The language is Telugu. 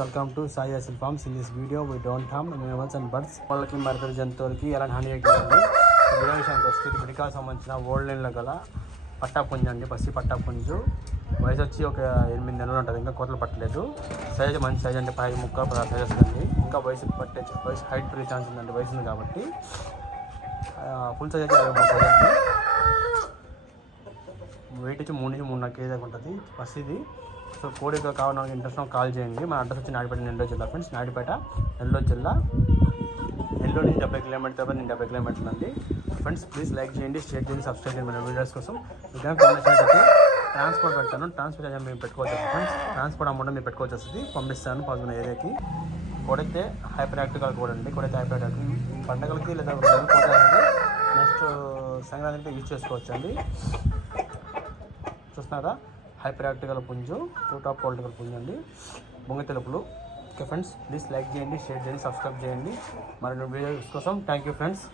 Welcome to Sai Aseel farms. In this video we don't harm animals and birds. వాళ్ళకి మరితర జంతువులకి ఎలాంటి హాని చేయకండి. వీడియో విషయానికి వస్తే ఇది బ్రికాకు సంబంధించిన ఓల్డ్ లైన్లో గల పట్టాపుంజు అండి. పసి పట్టాపుంజు వయసు వచ్చి ఒక 8 నెలలు ఉంటుంది. ఇంకా కోతలు పట్టలేదు. సైజ్ మంచి సైజ్ అంటే 5 ముక్క సైజ్ వస్తుందండి. ఇంకా వయసు హైట్ పెరిగే ఛాన్స్ ఉందండి. వయసు ఉంది కాబట్టి ఫుల్ సైజ్ అయితే 23 సైజ్ అండి. వెయిట్ వచ్చి 3 నుంచి 3.5 కేజీ దాకా ఉంటుంది పసిది. సో కోడి కావాలని ఇంట్రెస్ట్ కాల్ చేయండి. మన అడ్రస్ వచ్చి నాయుడుపేట నెల్లూరు జిల్లా ఫ్రెండ్స్. నాయుడుపేట నెల్లూరు జిల్లా. నెల్లూరు నుంచి 70 కిలోమీటర్ తర్వాత నేను 70 కిలోమీటర్లు అండి ఫ్రెండ్స్. ప్లీజ్ లైక్ చేయండి, షేర్ చేయండి, సబ్స్క్రైబ్ చేయండి మన వీడియోస్ కోసం. ఇంకా అయితే ట్రాన్స్పోర్ట్ పెడతాను. ట్రాన్స్పోర్ట్ అయితే మేము పెట్టుకోవచ్చు ఫ్రెండ్స్. ట్రాన్స్పోర్ట్ అమౌంట్ మీరు పెట్టుకోవచ్చు వస్తుంది. పంపిస్తాను పాల్గొన్న ఏరియాకి. కోడైతే హైపర్ యాక్టివ్ కూడా అండి. కోడైతే హైపర్ యాక్టివ్ పండుగలకి లేదా కోట అనేది నెక్స్ట్ సంక్రాంతికి యూజ్ చేసుకోవచ్చు అండి. చూస్తున్నారా, హైపర్ యాక్టివ్ పుంజు, టాప్ క్వాలిటీ పుంజు అండి. బొంగ తెలుపులు. ఓకే ఫ్రెండ్స్, ప్లీజ్ లైక్ చేయండి, షేర్ చేయండి, సబ్స్క్రైబ్ చేయండి మరిన్ని వీడియోస్ కోసం. Thank you friends.